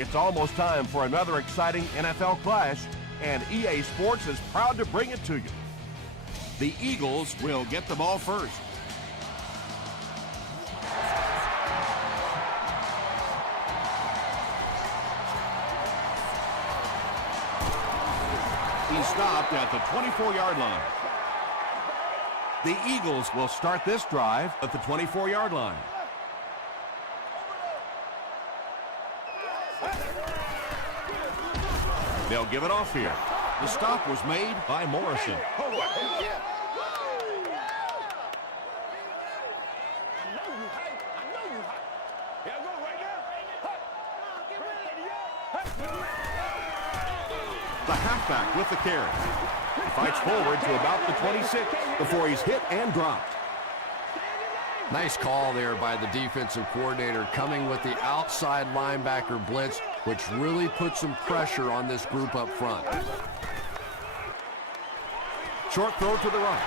It's almost time for another exciting NFL clash, and EA Sports is proud to bring it to you. The Eagles will get the ball first. He stopped at the 24-yard line. The Eagles will start this drive at the 24-yard line. They'll give it off here. The stop was made by Morrison. The halfback with the carry. He fights forward to about the 26 before he's hit and dropped. Nice call there by the defensive coordinator, coming with the outside linebacker blitz, which really put some pressure on this group up front. Short throw to the right.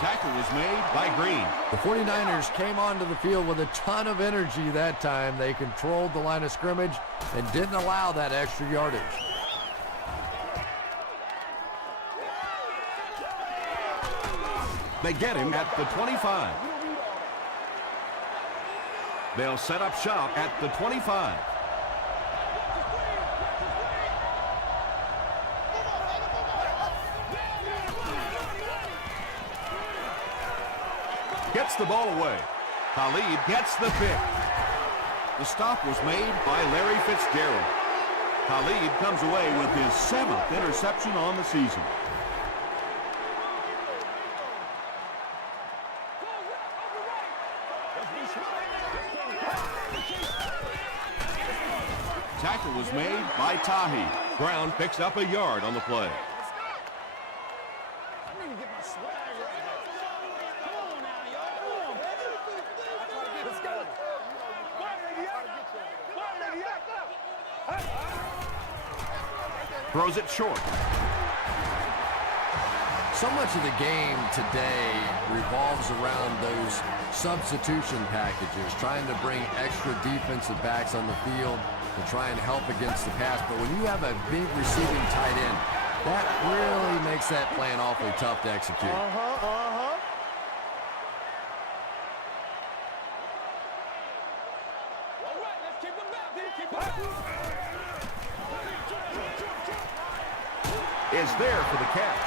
Tackle was made by Green. The 49ers came onto the field with a ton of energy that time. They controlled the line of scrimmage and didn't allow that extra yardage. They get him at the 25. They'll set up shop at the 25. Gets the ball away. Khalid gets the pick. The stop was made by Larry Fitzgerald. Khalid comes away with his 7th interception on the season. Tackle was made by Tahi. Brown picks up a yard on the play. Throws it short. So much of the game today revolves around those substitution packages, trying to bring extra defensive backs on the field to try and help against the pass. But when you have a big receiving tight end, that really makes that plan awfully tough to execute. Is there for the catch.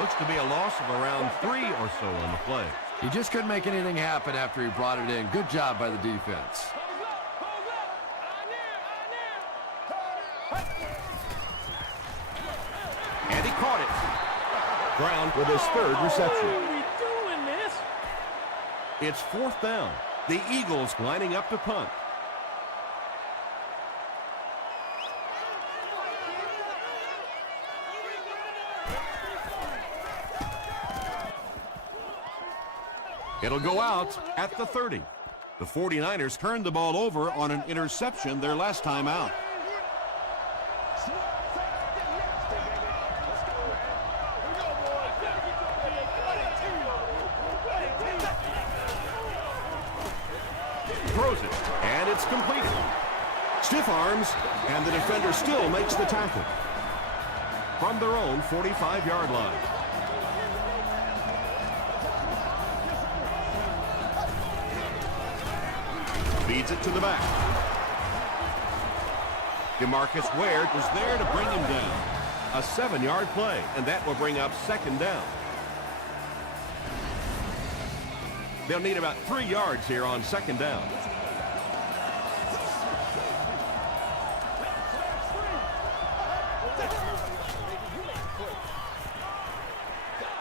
Looks to be a loss of around 3 or so on the play. He just couldn't make anything happen after he brought it in. Good job by the defense. And he caught it. Brown with his 3rd reception. It's 4th down. The Eagles lining up to punt. It'll go out at the 30. The 49ers turned the ball over on an interception their last time out. Throws it, and it's completed. Stiff arms, and the defender still makes the tackle. From their own 45-yard line. Feeds it to the back. DeMarcus Ware was there to bring him down. A 7-yard play, and that will bring up 2nd down. They'll need about 3 yards here on 2nd down.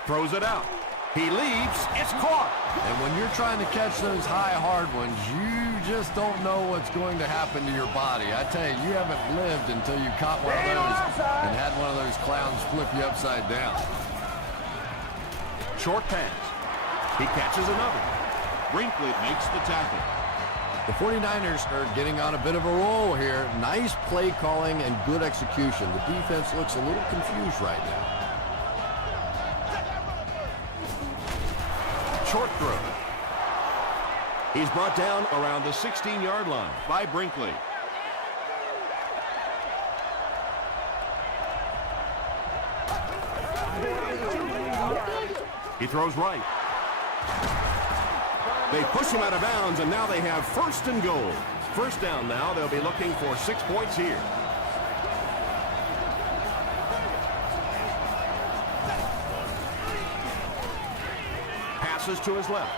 Throws it out. He leaps. It's caught. And when you're trying to catch those high, hard ones, you just don't know what's going to happen to your body. I tell you, you haven't lived until you caught one of those and had one of those clowns flip you upside down. Short pass. He catches another. Brinkley makes the tackle. The 49ers are getting on a bit of a roll here. Nice play calling and good execution. The defense looks a little confused right now. Short throw. He's brought down around the 16-yard line by Brinkley. He throws right. They push him out of bounds, and now they have first and goal. First down now. They'll be looking for 6 points here. Passes to his left.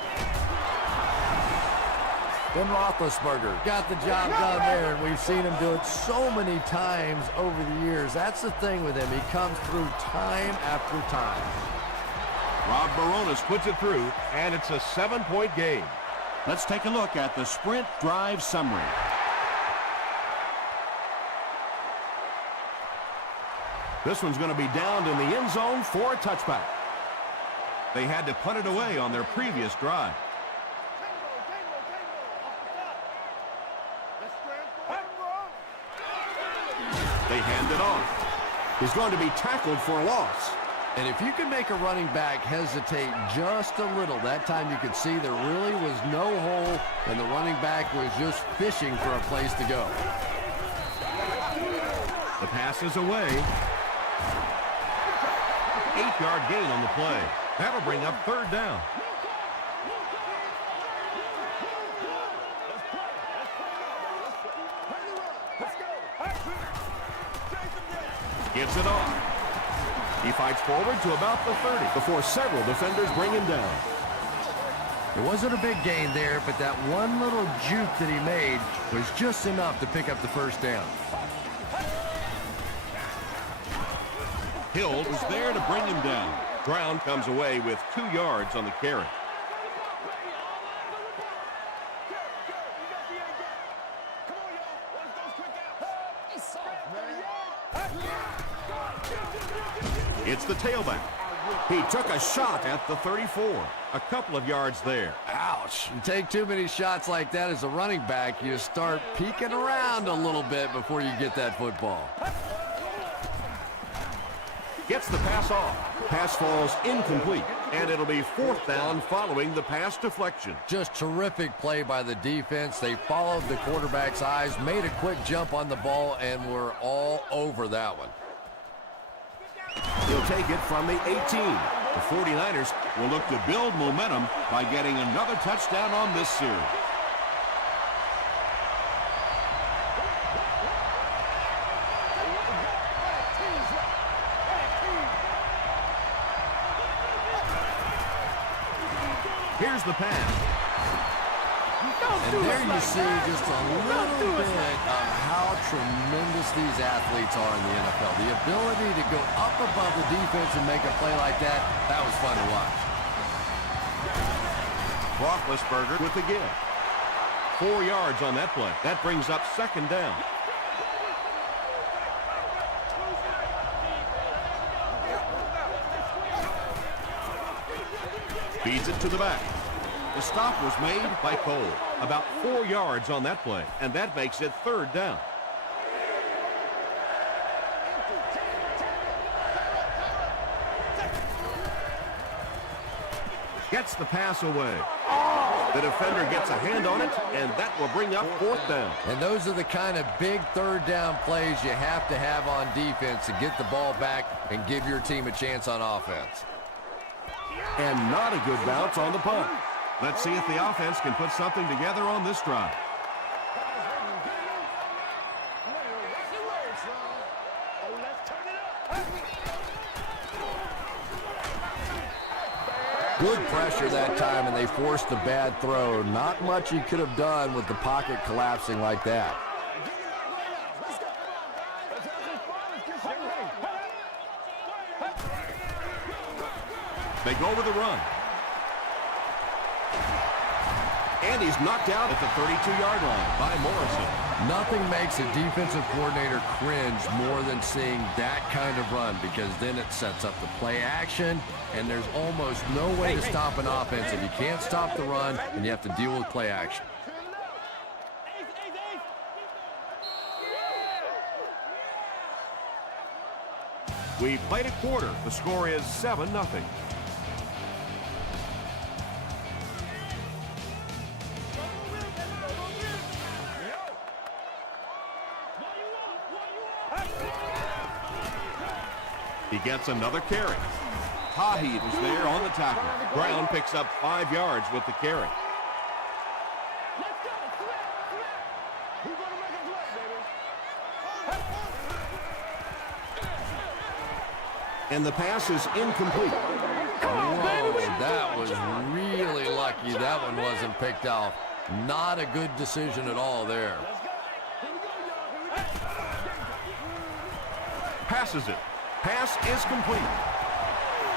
Ben Roethlisberger got the job done there, and we've seen him do it so many times over the years. That's the thing with him. He comes through time after time. Rob Baronis puts it through, and it's a 7-point game. Let's take a look at the sprint drive summary. This one's going to be downed in the end zone for a touchback. They had to punt it away on their previous drive. They hand it off. He's going to be tackled for a loss. And if you can make a running back hesitate just a little, that time you could see there really was no hole, and the running back was just fishing for a place to go. The pass is away. 8-yard gain on the play. That'll bring up third down. Gets it off. He fights forward to about the 30 before several defenders bring him down. It wasn't a big gain there, but that one little juke that he made was just enough to pick up the first down. Hill was there to bring him down. Brown comes away with 2 yards on the carry. It's the tailback. He took a shot at the 34. A couple of yards there. Ouch. You take too many shots like that as a running back, you start peeking around a little bit before you get that football. Gets the pass off. Pass falls incomplete, and it'll be 4th down following the pass deflection. Just terrific play by the defense. They followed the quarterback's eyes, made a quick jump on the ball, and were all over that one. He'll take it from the 18. The 49ers will look to build momentum by getting another touchdown on this series. Here's the pass. And there you see just a little bit of how tremendous these athletes are in the NFL. The ability to go up above the defense and make a play like that, that was fun to watch. Roethlisberger with the give. 4 yards on that play. That brings up 2nd down. Feeds it to the back. The stop was made by Cole. About 4 yards on that play, and that makes it 3rd down. Gets the pass away. The defender gets a hand on it, and that will bring up 4th down. And those are the kind of big 3rd down plays you have to have on defense to get the ball back and give your team a chance on offense. And not a good bounce on the punt. Let's see if the offense can put something together on this drive. Good pressure that time, and they forced a bad throw. Not much he could have done with the pocket collapsing like that. They go with the run. And he's knocked out at the 32-yard line by Morrison. Nothing makes a defensive coordinator cringe more than seeing that kind of run, because then it sets up the play action, and there's almost no way to stop an offense if you can't stop the run and you have to deal with play action. We played a quarter. The score is 7-0. He gets another carry. Haheed was there on the tackle. Brown picks up 5 yards with the carry. And the pass is incomplete. Whoa, that was really lucky that one wasn't picked off. Not a good decision at all there. Passes it. Pass is complete.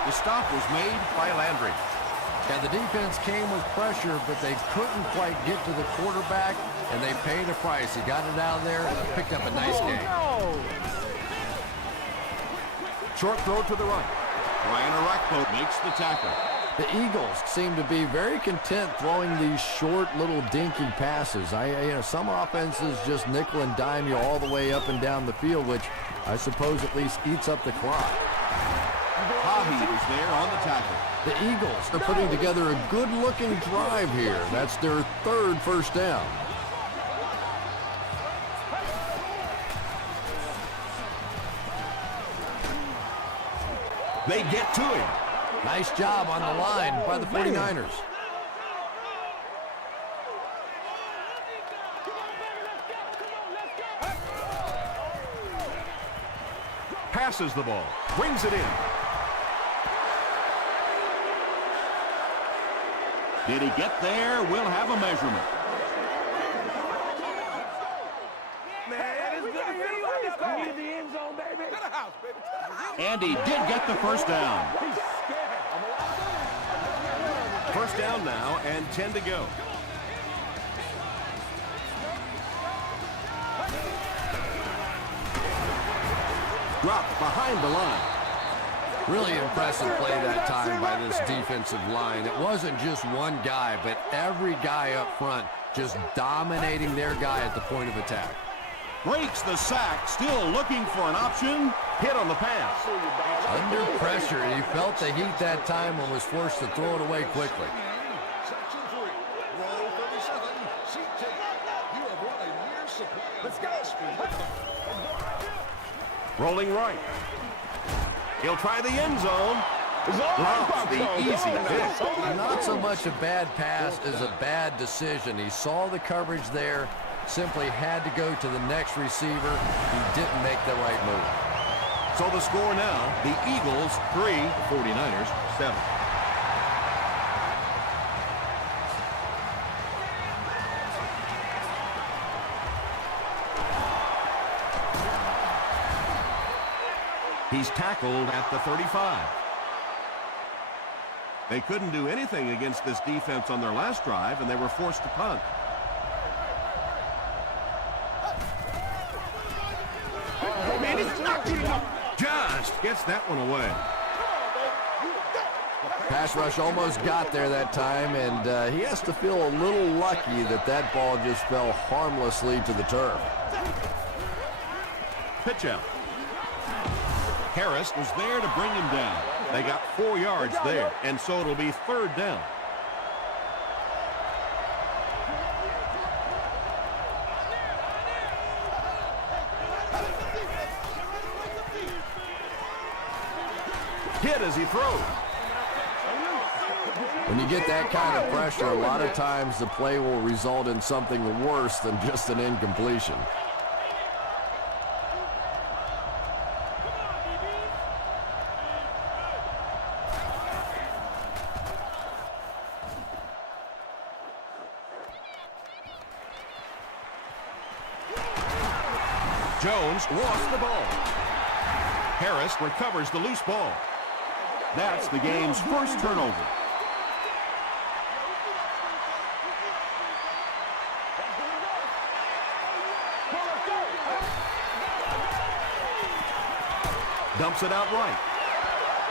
The stop was made by Landry. Yeah, the defense came with pressure, but they couldn't quite get to the quarterback, and they paid a price. He got it out of there, picked up a nice game. Short throw to the right. Ryan Arakpo makes the tackle. The Eagles seem to be very content throwing these short little dinky passes. Some offenses just nickel and dime you all the way up and down the field, which I suppose at least eats up the clock. Haheed is there on the tackle. The Eagles are putting together a good-looking drive here. That's their 3rd first down. They get to him. Nice job on the line by the 49ers. Passes the ball. Brings it in. Did he get there? We'll have a measurement. And he did get the first down. First down now and 10 to go. Dropped behind the line. Really impressive play that time by this defensive line. It wasn't just one guy, but every guy up front just dominating their guy at the point of attack. Breaks the sack, still looking for an option. Hit on the pass. Under pressure, he felt the heat that time and was forced to throw it away quickly. Rolling right. He'll try the end zone. Drops the easy pick. Not so much a bad pass as a bad decision. He saw the coverage there, simply had to go to the next receiver. He didn't make the right move. So the score now, the Eagles 3, 49ers 7. He's tackled at the 35. They couldn't do anything against this defense on their last drive, and they were forced to punt. Just gets that one away. Pass rush almost got there that time, and he has to feel a little lucky that that ball just fell harmlessly to the turf. Pitch out. Harris was there to bring him down. They got 4 yards there, and so it'll be 3rd down. Hit as he throws. When you get that kind of pressure, a lot of times the play will result in something worse than just an incompletion. Jones lost the ball. Harris recovers the loose ball. That's the game's first turnover. Dumps it out right.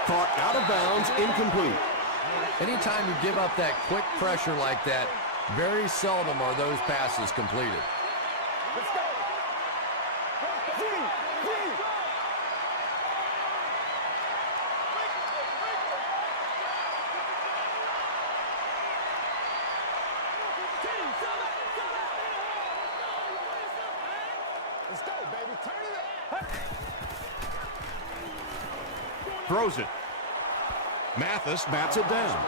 Caught out of bounds, incomplete. Anytime you give up that quick pressure like that, very seldom are those passes completed. Let's go. Let's go, baby. Turn it up. Throws it. Mathis bats it down.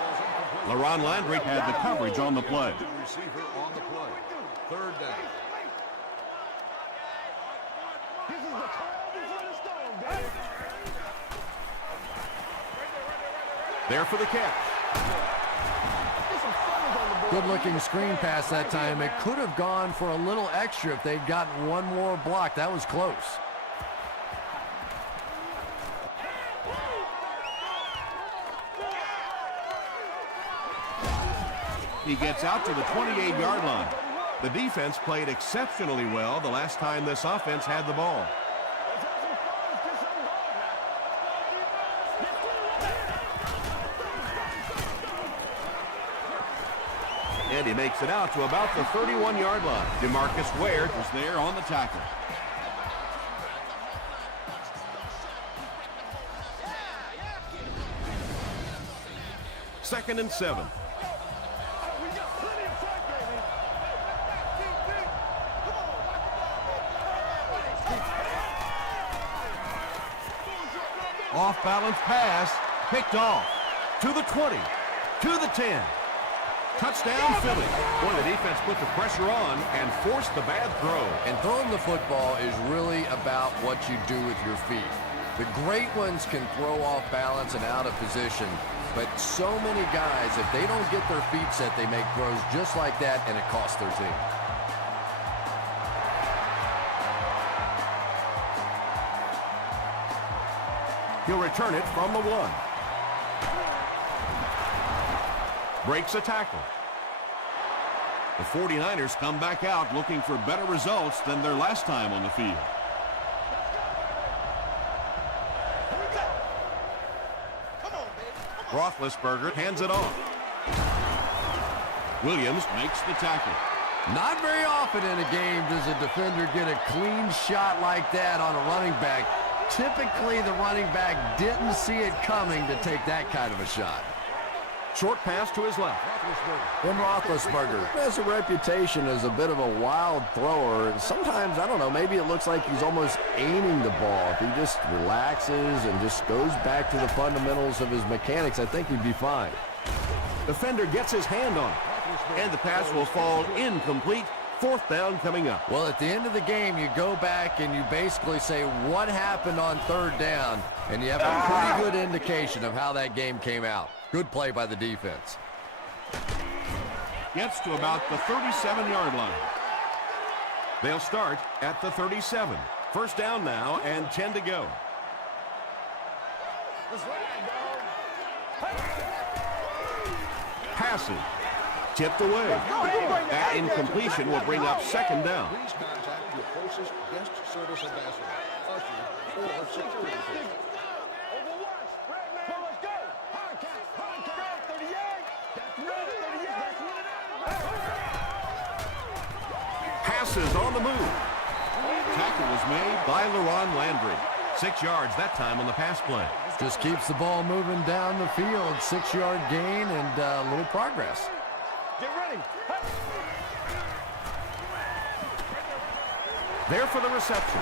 LaRon Landry had the coverage on the play. Receiver on the play. Third down. This is the calm before the storm, baby. There for the catch. Get some fingers on the board. Good-looking screen pass that time. It could have gone for a little extra if they'd gotten one more block. That was close. He gets out to the 28-yard line. The defense played exceptionally well the last time this offense had the ball. And he makes it out to about the 31-yard line. DeMarcus Ware is there on the tackle. Second and 7. Off-balance pass, picked off. To the 20, to the 10. Touchdown, Philly. Boy, the defense put the pressure on and forced the bad throw. And throwing the football is really about what you do with your feet. The great ones can throw off balance and out of position, but so many guys, if they don't get their feet set, they make throws just like that, and it costs their team. He'll return it from the 1. Breaks a tackle. The 49ers come back out looking for better results than their last time on the field. Roethlisberger hands it off. Williams makes the tackle. Not very often in a game does a defender get a clean shot like that on a running back. Typically, the running back didn't see it coming to take that kind of a shot. Short pass to his left. Ben Roethlisberger has a reputation as a bit of a wild thrower. And sometimes, I don't know, maybe it looks like he's almost aiming the ball. If he just relaxes and just goes back to the fundamentals of his mechanics, I think he'd be fine. Defender gets his hand on it, and the pass will fall incomplete. Fourth down coming up. Well, at the end of the game, you go back and you basically say what happened on third down, and you have a pretty good indication of how that game came out. Good play by the defense. Gets to about the 37-yard line. They'll start at the 37. First down now and 10 to go. Passing. Tipped away. That incompletion will bring up second down. Please contact your closest guest service ambassador, usher, or security. Passes on the move. Tackle was made by LaRon Landry. 6 yards that time on the pass play. Just keeps the ball moving down the field. 6-yard gain and a little progress. Get ready. There for the reception.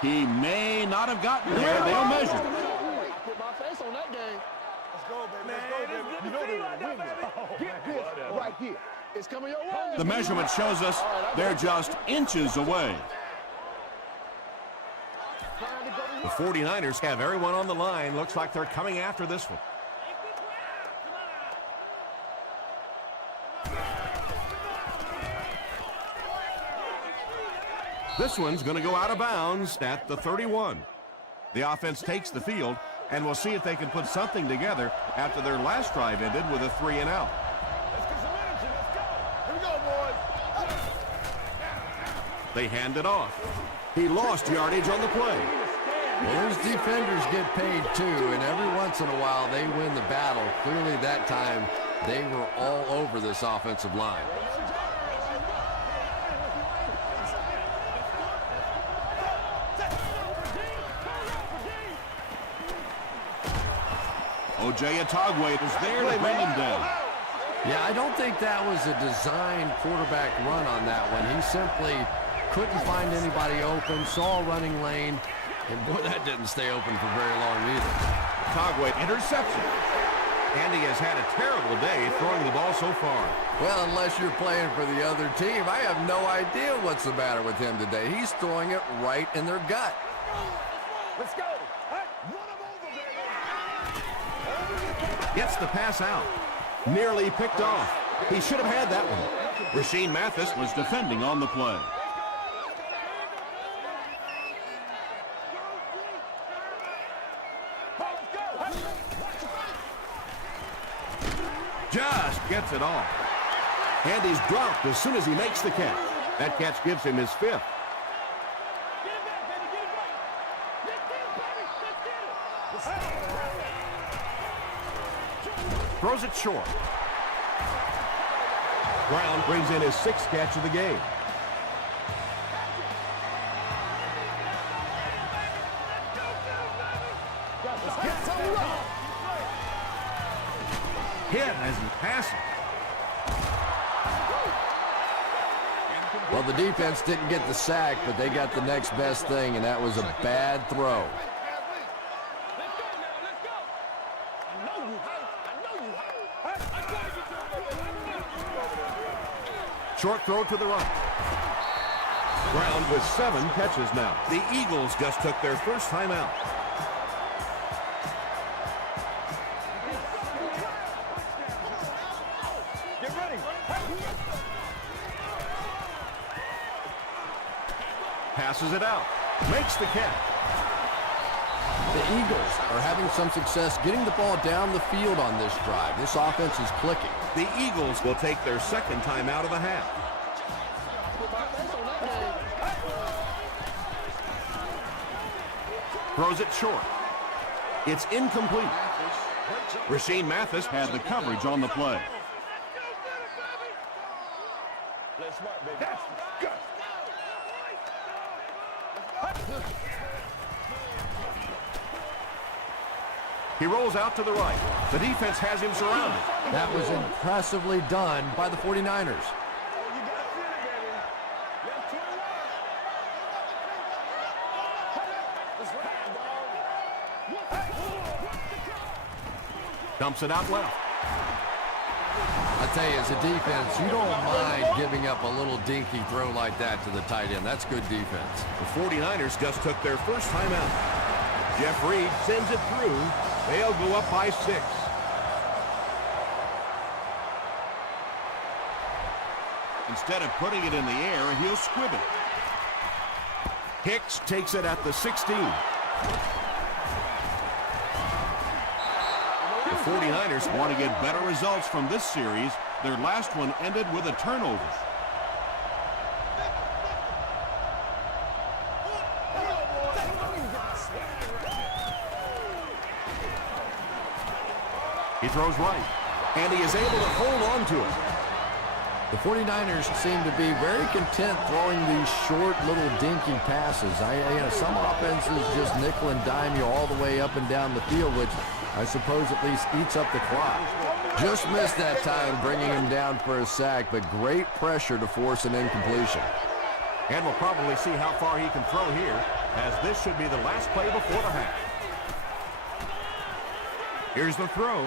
He may not have gotten there. They'll measure. Put my face on that game. Let's go, baby. Let's go, baby. You know they're winning. Get this right here. It's coming your way. The measurement shows us they're just inches away. The 49ers have everyone on the line. Looks like they're coming after this one. This one's going to go out of bounds at the 31. The offense takes the field, and we'll see if they can put something together after their last drive ended with a 3-and-out. Let's get some energy. Let's go. Here we go, boys. They hand it off. He lost yardage on the play. Well, those defenders get paid too, and every once in a while they win the battle. Clearly that time they were all over this offensive line. O.J. Atogwe is there to bring him down. Yeah, I don't think that was a designed quarterback run on that one. He simply couldn't find anybody open, saw a running lane, And boy, that didn't stay open for very long either. Tagway interception. Andy has had a terrible day throwing the ball so far. Well, unless you're playing for the other team, I have no idea what's the matter with him today. He's throwing it right in their gut. Let's go. Gets the pass out. Nearly picked off. He should have had that one. Rashean Mathis was defending on the play. Just gets it off. And he's dropped as soon as he makes the catch. That catch gives him his 5th. Throws it short. Brown brings in his 6th catch of the game. Hit as he passes. Well, the defense didn't get the sack, but they got the next best thing, and that was a bad throw. Short throw to the right. Brown with 7 catches now. The Eagles just took their first time out. Get ready. Passes it out. Makes the catch. The Eagles are having some success getting the ball down the field on this drive. This offense is clicking. The Eagles will take their 2nd time out of the half. Throws it short. It's incomplete. Rashean Mathis had the coverage on the play. He rolls out to the right. The defense has him surrounded. That was impressively done by the 49ers. Dumps it out left. I tell you, as a defense, you don't mind giving up a little dinky throw like that to the tight end. That's good defense. The 49ers just took their first time out. Jeff Reed sends it through. They'll go up by 6. Instead of putting it in the air, he'll squib it. Hicks takes it at the 16. The 49ers want to get better results from this series. Their last one ended with a turnover. He throws right, and he is able to hold on to it. The 49ers seem to be very content throwing these short little dinky passes. Some offenses just nickel and dime you all the way up and down the field, which I suppose at least eats up the clock. Just missed that time, bringing him down for a sack, but great pressure to force an incompletion. And we'll probably see how far he can throw here, as this should be the last play before the half. Here's the throw.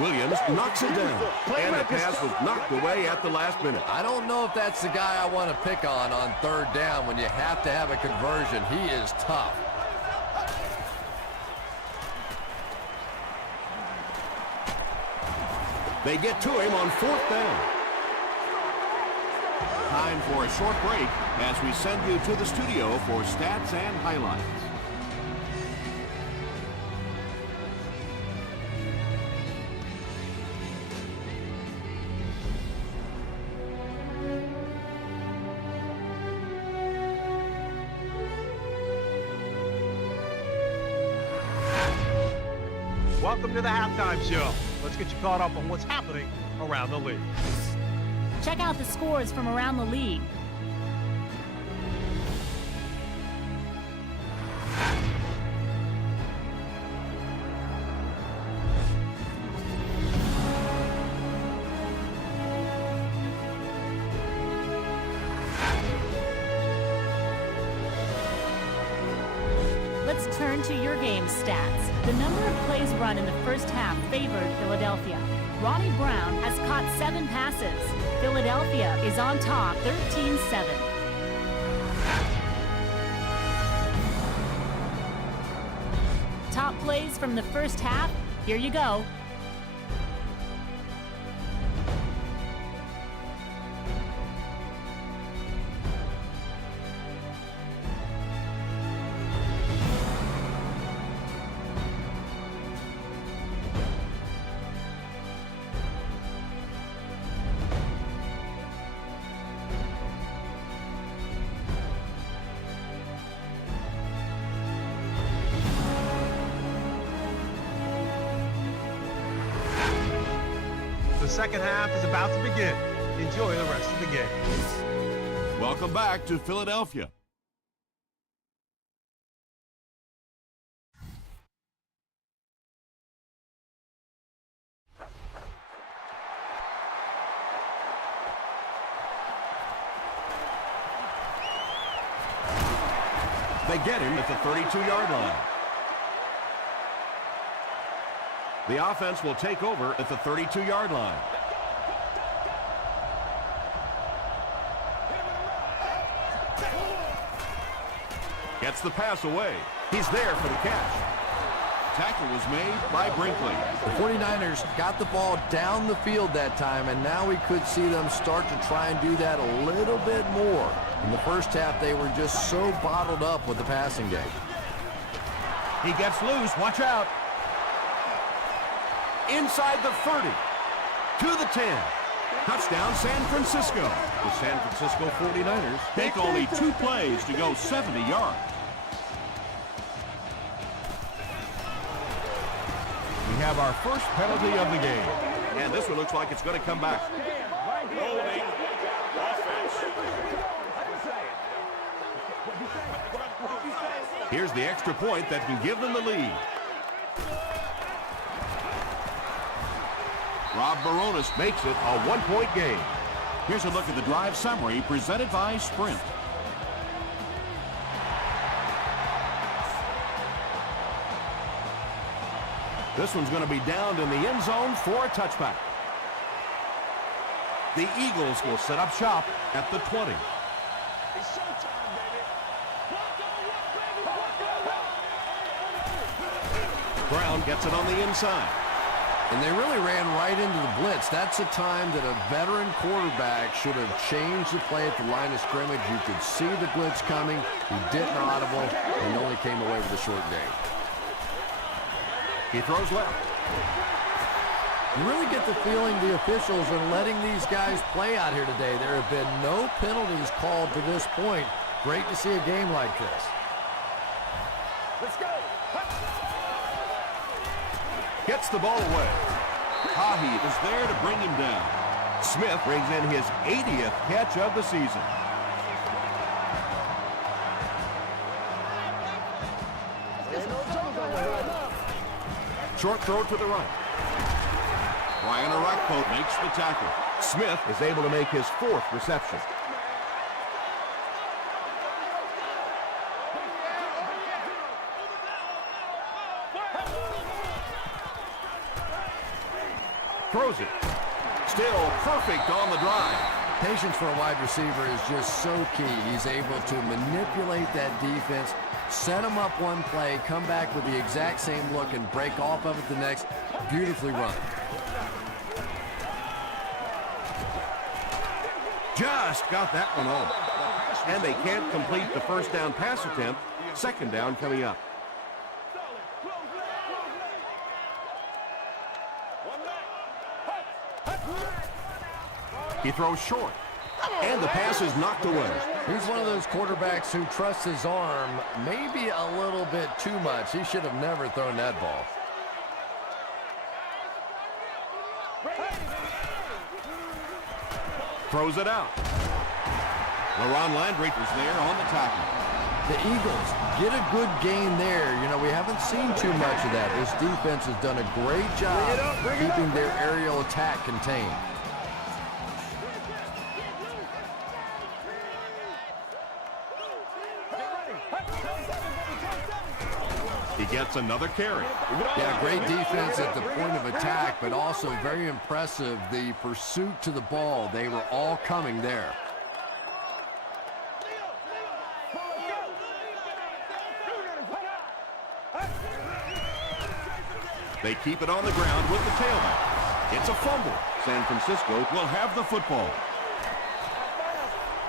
Williams knocks it down, and the pass was knocked away at the last minute. I don't know if that's the guy I want to pick on 3rd down when you have to have a conversion. He is tough. They get to him on 4th down. Time for a short break as we send you to the studio for stats and highlights. Welcome to the halftime show. Let's get you caught up on what's happening around the league. Check out the scores from around the league. Let's let's turn to your game stats. The number of plays run in the first half favored Philadelphia. Ronnie Brown has caught 7 passes. Philadelphia is on top 13-7. Top plays from the first half, here you go. The second half is about to begin. Enjoy the rest of the game. Welcome back to Philadelphia. They get him at the 32-yard line. The offense will take over at the 32-yard line. Gets the pass away. He's there for the catch. Tackle was made by Brinkley. The 49ers got the ball down the field that time, and now we could see them start to try and do that a little bit more. In the first half, they were just so bottled up with the passing game. He gets loose. Watch out. Inside the 30. To the 10. Touchdown, San Francisco. The San Francisco 49ers take only 2 plays to go 70 yards. We have our first penalty of the game. And this one looks like it's going to come back. Holding offense. Here's the extra point that can give them the lead. Rob Baronis makes it a 1-point game. Here's a look at the drive summary presented by Sprint. This one's going to be downed in the end zone for a touchback. The Eagles will set up shop at the 20. Brown gets it on the inside. And they really ran right into the blitz. That's a time that a veteran quarterback should have changed the play at the line of scrimmage. You could see the blitz coming. He didn't audible and only came away with a short gain. He throws left. You really get the feeling the officials are letting these guys play out here today. There have been no penalties called to this point. Great to see a game like this. Let's go. Gets the ball away. Hahi is there to bring him down. Smith brings in his 80th catch of the season. Short throw to the right. Ryan Arakpo makes the tackle. Smith is able to make his 4th reception. Throws it. Still perfect on the drive. Patience for a wide receiver is just so key. He's able to manipulate that defense, set them up one play, come back with the exact same look, and break off of it the next. Beautifully run. Just got that one on. And they can't complete the first down pass attempt. Second down coming up. He throws short. And the pass is knocked away. He's one of those quarterbacks who trusts his arm maybe a little bit too much. He should have never thrown that ball. Throws it out. LaRon Landry was there on the tackle. The Eagles get a good gain there. You know, we haven't seen too much of that. This defense has done a great job keeping their aerial attack contained. He gets another carry. Yeah, great defense at the point of attack, but also very impressive the pursuit to the ball. They were all coming there. They keep it on the ground with the tailback. It's a fumble. San Francisco will have the football.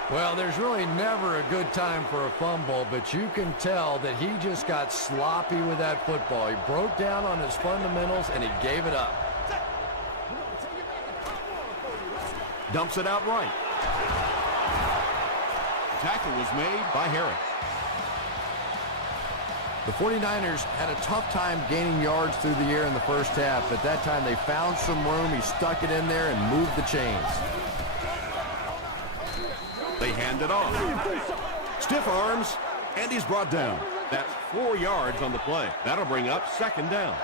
Well, there's really never a good time for a fumble, but you can tell that he just got sloppy with that football. He broke down on his fundamentals, and he gave it up. Dumps it out right. Tackle was made by Harris. The 49ers had a tough time gaining yards through the air in the first half, but that time they found some room. He stuck it in there and moved the chains. They hand it off. Stiff arms, and he's brought down. That's 4 yards on the play. That'll bring up second down.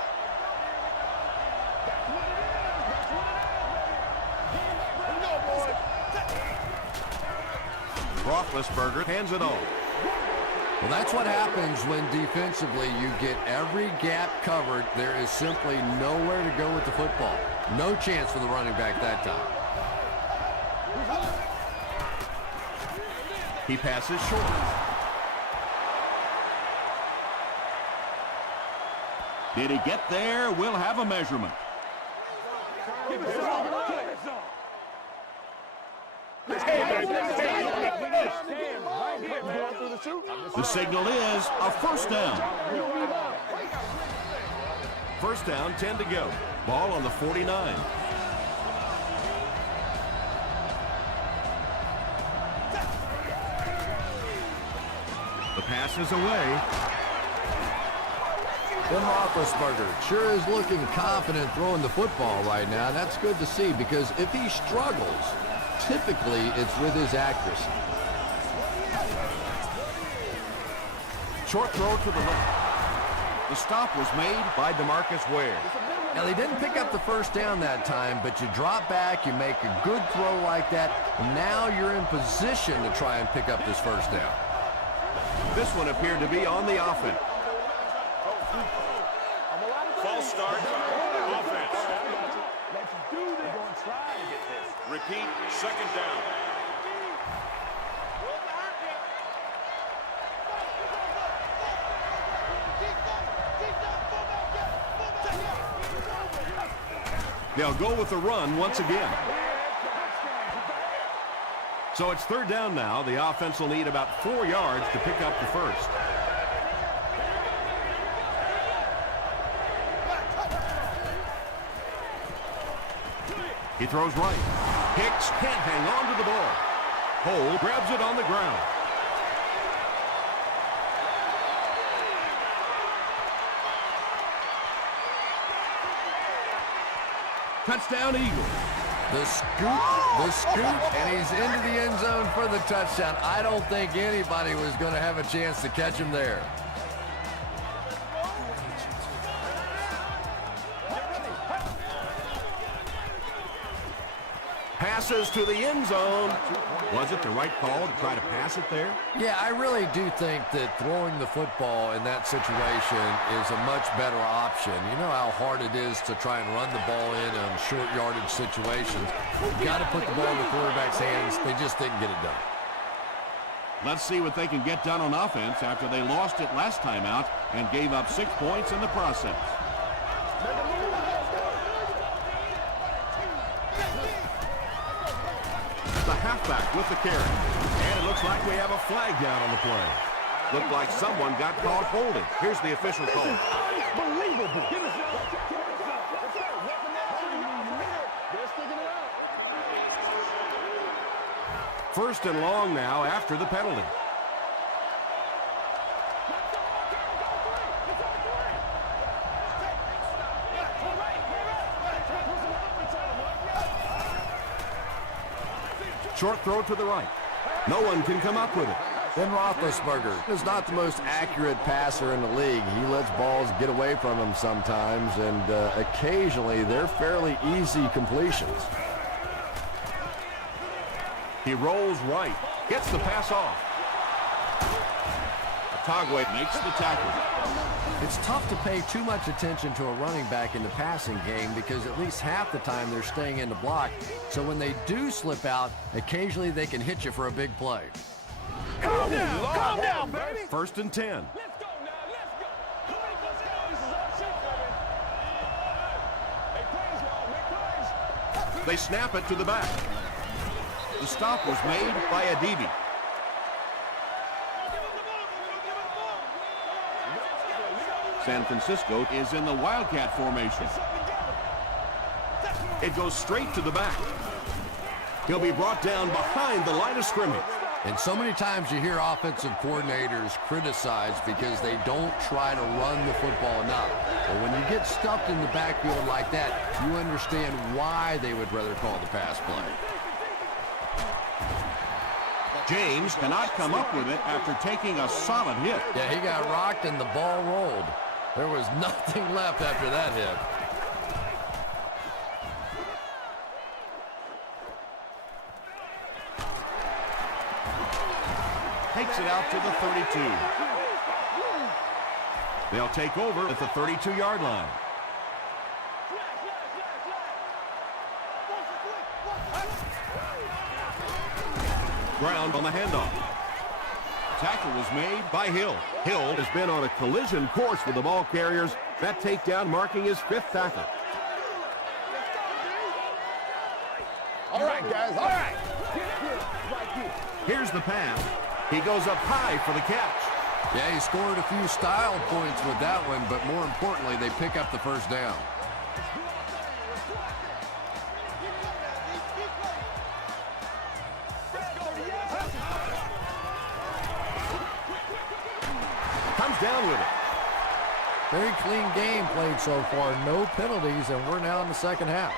Roethlisberger hands it off. Well, that's what happens when defensively you get every gap covered. There is simply nowhere to go with the football. No chance for the running back that time. He passes short. Did he get there? We'll have a measurement. The signal is a first down. First down, 10 to go. Ball on the 49. The pass is away. Ben Roethlisberger sure is looking confident throwing the football right now. That's good to see, because if he struggles, typically it's with his accuracy. Short throw to the left. The stop was made by DeMarcus Ware. Now, they didn't pick up the first down that time, but you drop back, you make a good throw like that, and now you're in position to try and pick up this first down. This one appeared to be on the offense. False start. Offense. Let's do this. We're going to try to get this. Repeat, second down. They'll go with the run once again. So it's third down now. The offense will need about 4 yards to pick up the first. He throws right. Hicks can't hang on to the ball. Hole grabs it on the ground. Touchdown, Eagles. The scoop, and he's into the end zone for the touchdown. I don't think anybody was going to have a chance to catch him there. Passes to the end zone. Was it the right call to try to pass it there? Yeah, I really do think that throwing the football in that situation is a much better option. You know how hard it is to try and run the ball in on short yardage situations. You've got to put the ball in the quarterback's hands. They just didn't get it done. Let's see what they can get done on offense after they lost it last time out and gave up 6 points in the process. The halfback with the carry. And it looks like we have a flag down on the play. Looked like someone got caught holding. Here's the official call. Unbelievable. First and long now after the penalty. Short throw to the right. No one can come up with it. Ben Roethlisberger is not the most accurate passer in the league. He lets balls get away from him sometimes, and occasionally they're fairly easy completions. He rolls right. Gets the pass off. The Tagwe makes the tackle. It's tough to pay too much attention to a running back in the passing game because at least half the time they're staying in the block. So when they do slip out, occasionally they can hit you for a big play. Calm down, baby. 1st and 10. Let's go now, let's go. Come on, let's go. This is our shit, baby. Hey, plays, y'all, make plays. They snap it to the back. The stop was made by Adibi. San Francisco is in the Wildcat formation. It goes straight to the back. He'll be brought down behind the line of scrimmage. And so many times you hear offensive coordinators criticized because they don't try to run the football enough. But when you get stuffed in the backfield like that, you understand why they would rather call the pass play. James cannot come up with it after taking a solid hit. Yeah, he got rocked and the ball rolled. There was nothing left after that hit. Takes it out to the 32. They'll take over at the 32-yard line. Ground on the handoff. Tackle was made by Hill. Hill has been on a collision course with the ball carriers. That takedown marking his 5th tackle. All right, guys, all right. Here's the pass. He goes up high for the catch. Yeah, he scored a few style points with that one, but more importantly, they pick up the first down. Comes down with it. Very clean game played so far. No penalties, and we're now in the second half.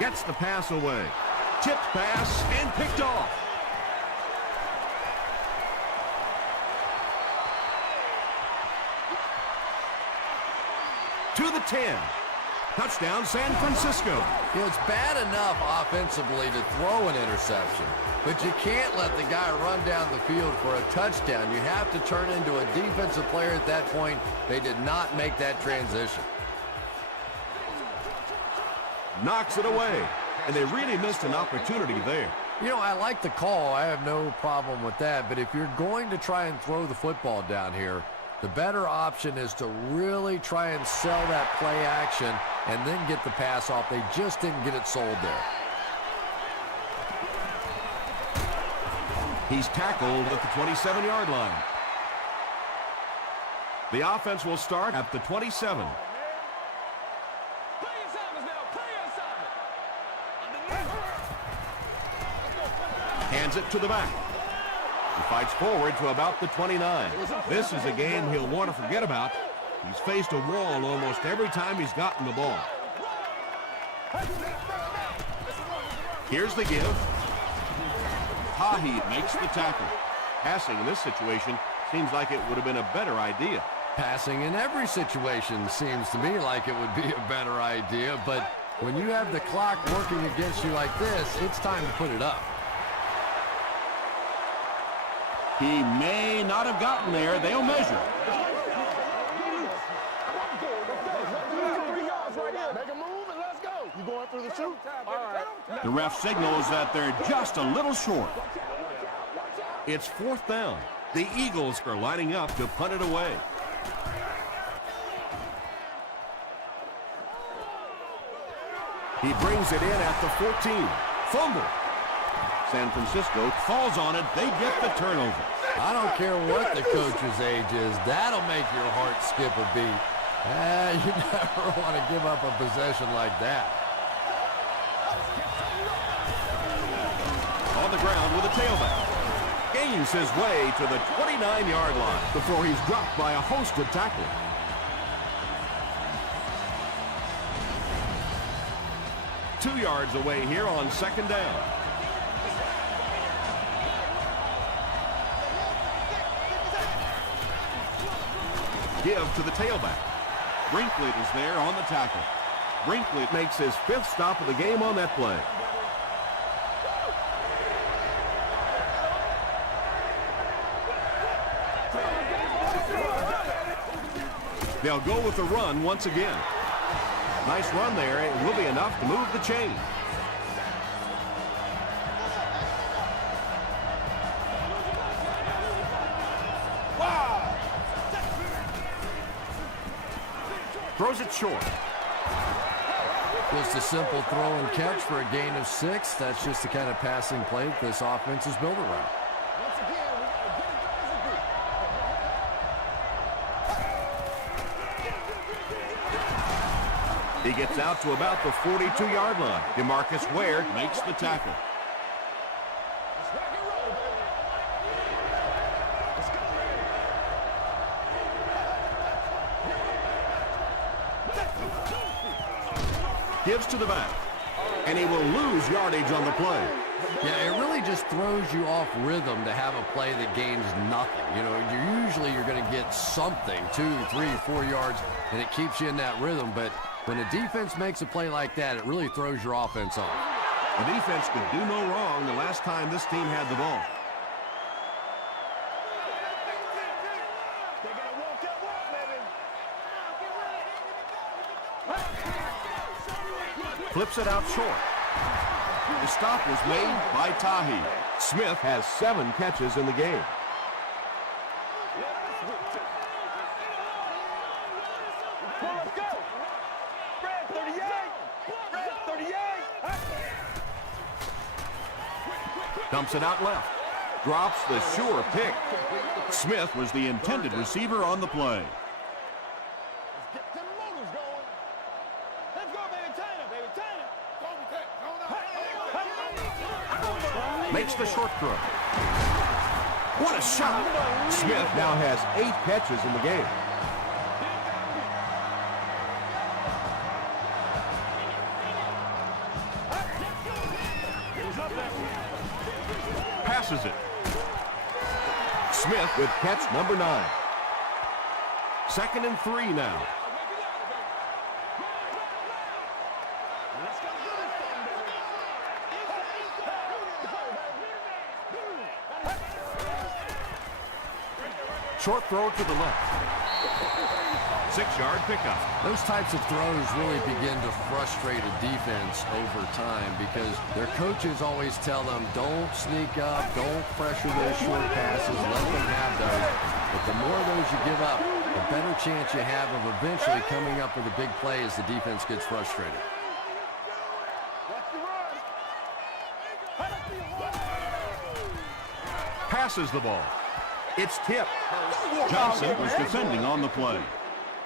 Gets the pass away. Tipped pass and picked off. To the 10. Touchdown, San Francisco. You know, it's bad enough offensively to throw an interception, but you can't let the guy run down the field for a touchdown. You have to turn into a defensive player at that point. They did not make that transition. Knocks it away, and they really missed an opportunity there. You know, I like the call. I have no problem with that, but if you're going to try and throw the football down here, the better option is to really try and sell that play action and then get the pass off. They just didn't get it sold there. He's tackled at the 27-yard line. The offense will start at the 27. Hands it to the back. He fights forward to about the 29. This is a game he'll want to forget about. He's faced a wall almost every time he's gotten the ball. Here's the give. Tahi makes the tackle. Passing in this situation seems like it would have been a better idea. Passing in every situation seems to me like it would be a better idea, but when you have the clock working against you like this, it's time to put it up. He may not have gotten there. They'll measure. Make a move and let's go. You going through the chute? All right. The ref signals that they're just a little short. It's 4th down. The Eagles are lining up to punt it away. He brings it in at the 14. Fumble. San Francisco falls on it. They get the turnover. I don't care what the coach's age is. That'll make your heart skip a beat. You never want to give up a possession like that. On the ground with a tailback. Gains his way to the 29-yard line before he's dropped by a host of tacklers. Two yards away here on 2nd down. Give to the tailback. Brinkley is there on the tackle. Brinkley makes his 5th stop of the game on that play. They'll go with the run once again. Nice run there. It will be enough to move the chain. Throws it short. Just a simple throw and catch for a gain of 6. That's just the kind of passing play that this offense is built around. He gets out to about the 42-yard line. DeMarcus Ware makes the tackle. Gives to the back, and he will lose yardage on the play. Yeah, it really just throws you off rhythm to have a play that gains nothing. You know, you're going to get something, 2, 3, 4 yards, and it keeps you in that rhythm. But when a defense makes a play like that, it really throws your offense off. The defense could do no wrong the last time this team had the ball. Flips it out short. The stop was made by Tahi. Smith has 7 catches in the game. Dumps it out left. Drops the sure pick. Smith was the intended receiver on the play. Makes the short throw. What a shot! Smith now has 8 catches in the game. Passes it. Smith with catch number 9. 2nd and 3 now. Short throw to the left. 6-yard pickup. Those types of throws really begin to frustrate a defense over time because their coaches always tell them, don't sneak up, don't pressure those short passes, let them have those. But the more of those you give up, the better chance you have of eventually coming up with a big play as the defense gets frustrated. Passes the ball. It's tipped. Johnson was defending on the play.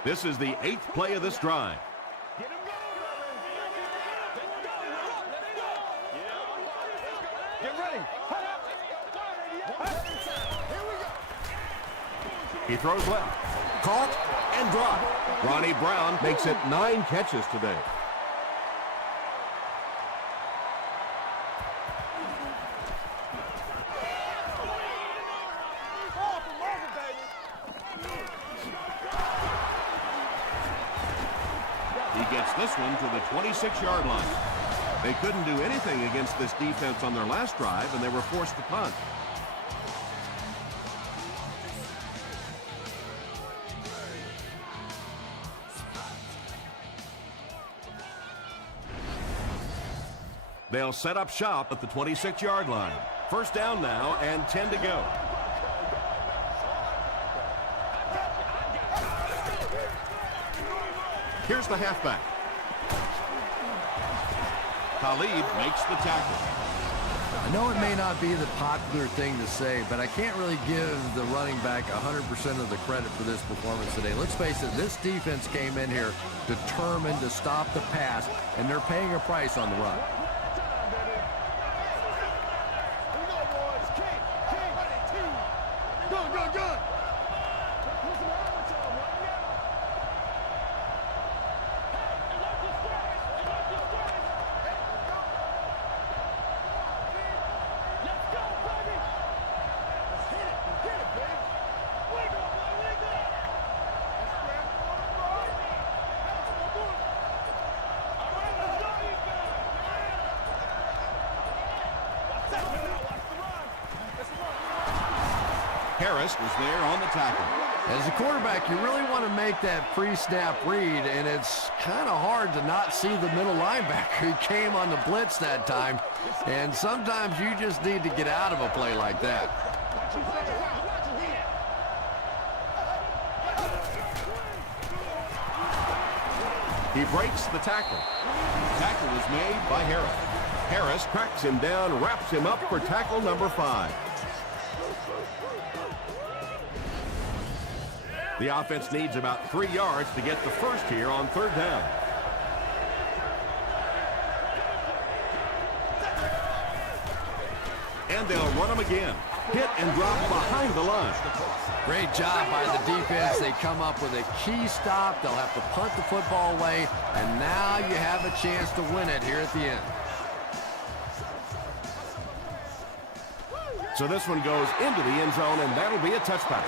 This is the 8th play of this drive. He throws left. Caught and dropped. Ronnie Brown makes it 9 catches today. This one to the 26-yard line. They couldn't do anything against this defense on their last drive, and they were forced to punt. They'll set up shop at the 26-yard line. 1st down now and 10 to go. Here's the halfback. Khalid makes the tackle. I know it may not be the popular thing to say, but I can't really give the running back 100% of the credit for this performance today. Let's face it, this defense came in here determined to stop the pass, and they're paying a price on the run. Harris was there on the tackle. As a quarterback, you really want to make that pre-snap read, and it's kind of hard to not see the middle linebacker. He came on the blitz that time, and sometimes you just need to get out of a play like that. He breaks the tackle. Tackle is made by Harris. Harris cracks him down, wraps him up for tackle number 5. The offense needs about 3 yards to get the first here on 3rd down. And they'll run him again. Hit and drop behind the line. Great job by the defense. They come up with a key stop. They'll have to punt the football away, and now you have a chance to win it here at the end. So this one goes into the end zone, and that'll be a touchback.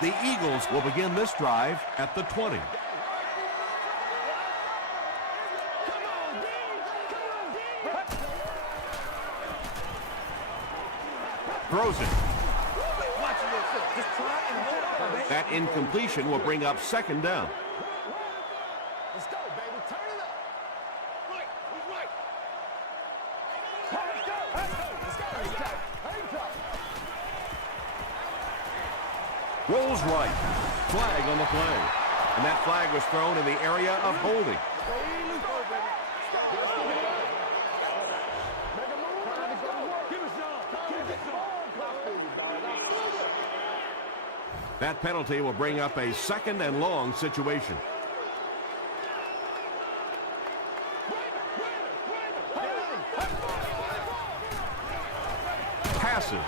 The Eagles will begin this drive at the 20. Throws it. That incompletion will bring up 2nd down. Let's go, baby. Turn it up. Right. Let's go. Rolls right. Flag on the play. And that flag was thrown in the area of holding. That penalty will bring up a 2nd and long situation. Passes.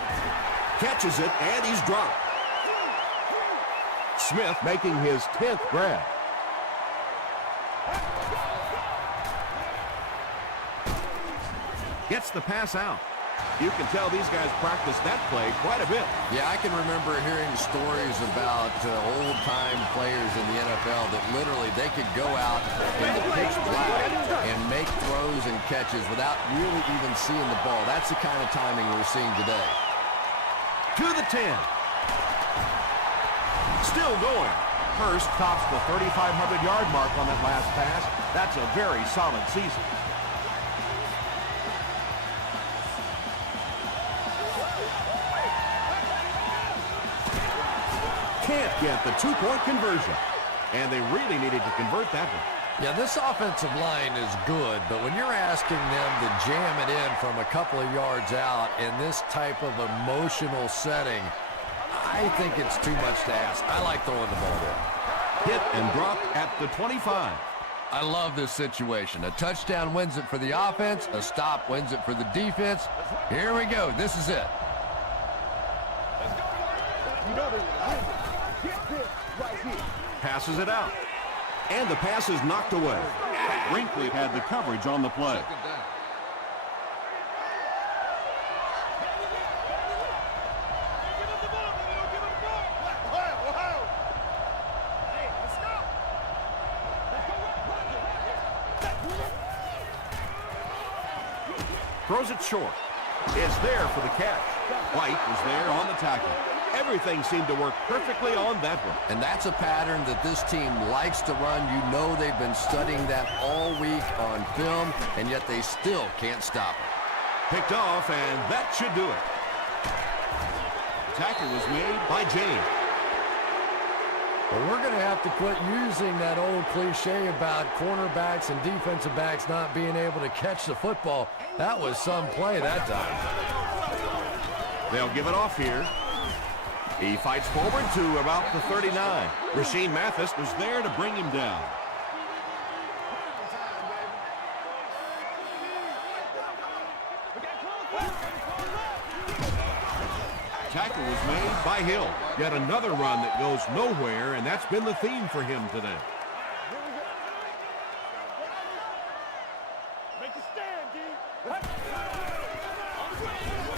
Catches it, and he's dropped. Smith making his 10th grab. Gets the pass out. You can tell these guys practice that play quite a bit. Yeah, I can remember hearing stories about old-time players in the NFL that literally they could go out in the pitch black and make throws and catches without really even seeing the ball. That's the kind of timing we're seeing today. To the 10. Still going. Hurst tops the 3,500-yard mark on that last pass. That's a very solid season. Can't get the 2-point conversion. And they really needed to convert that one. Yeah, this offensive line is good, but when you're asking them to jam it in from a couple of yards out in this type of emotional setting, I think it's too much to ask. I like throwing the ball there. Hit and drop at the 25. I love this situation. A touchdown wins it for the offense. A stop wins it for the defense. Here we go. This is it. Passes it out. And the pass is knocked away. Brinkley had the coverage on the play. Throws it short. It's there for the catch. White was there on the tackle. Everything seemed to work perfectly on that one. And that's a pattern that this team likes to run. You know they've been studying that all week on film, and yet they still can't stop it. Picked off, and that should do it. Tackle was made by James. Well, we're going to have to quit using that old cliche about cornerbacks and defensive backs not being able to catch the football. That was some play that time. They'll give it off here. He fights forward to about the 39. Rashean Mathis was there to bring him down. Tackle was made by Hill. Yet another run that goes nowhere, and that's been the theme for him today.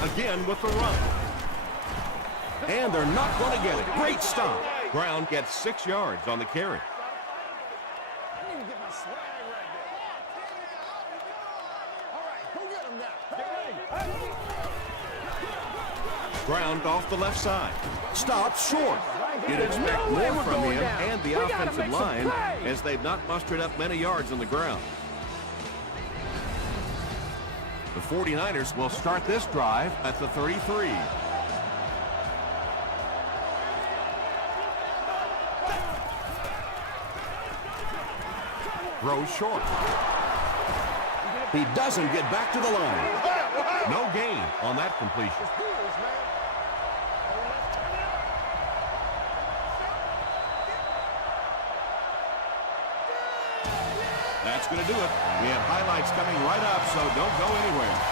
Again with the run. And they're not going to get it. Great stop. Brown gets 6 yards on the carry. ground off the left side. Stops short. You'd expect more from him and the offensive line as they've not mustered up many yards on the ground. The 49ers will start this drive at the 33. Throws short. He doesn't get back to the line. No gain on that completion. That's going to do it. We have highlights coming right up, so don't go anywhere.